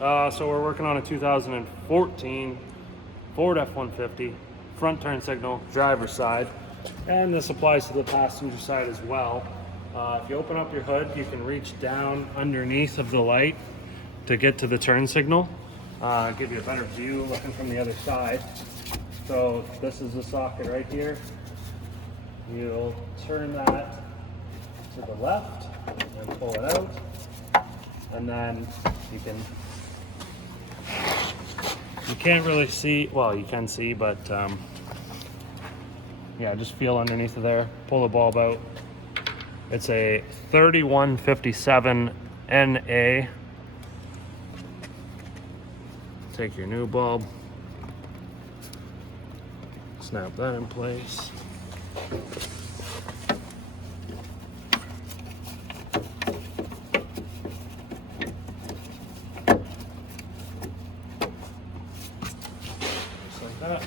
So we're working on a 2014 Ford F-150, front turn signal, driver's side, and this applies to the passenger side as well. If you open up your hood, you can reach down underneath of the light to get to the turn signal, give you a better view looking from the other side. So this is the socket right here. You'll turn that to the left and pull it out, and then you can't really see, well, you can see, but yeah, just feel underneath of there, pull the bulb out. It's a 3157 NA. Take your new bulb, snap that in place. Just like that.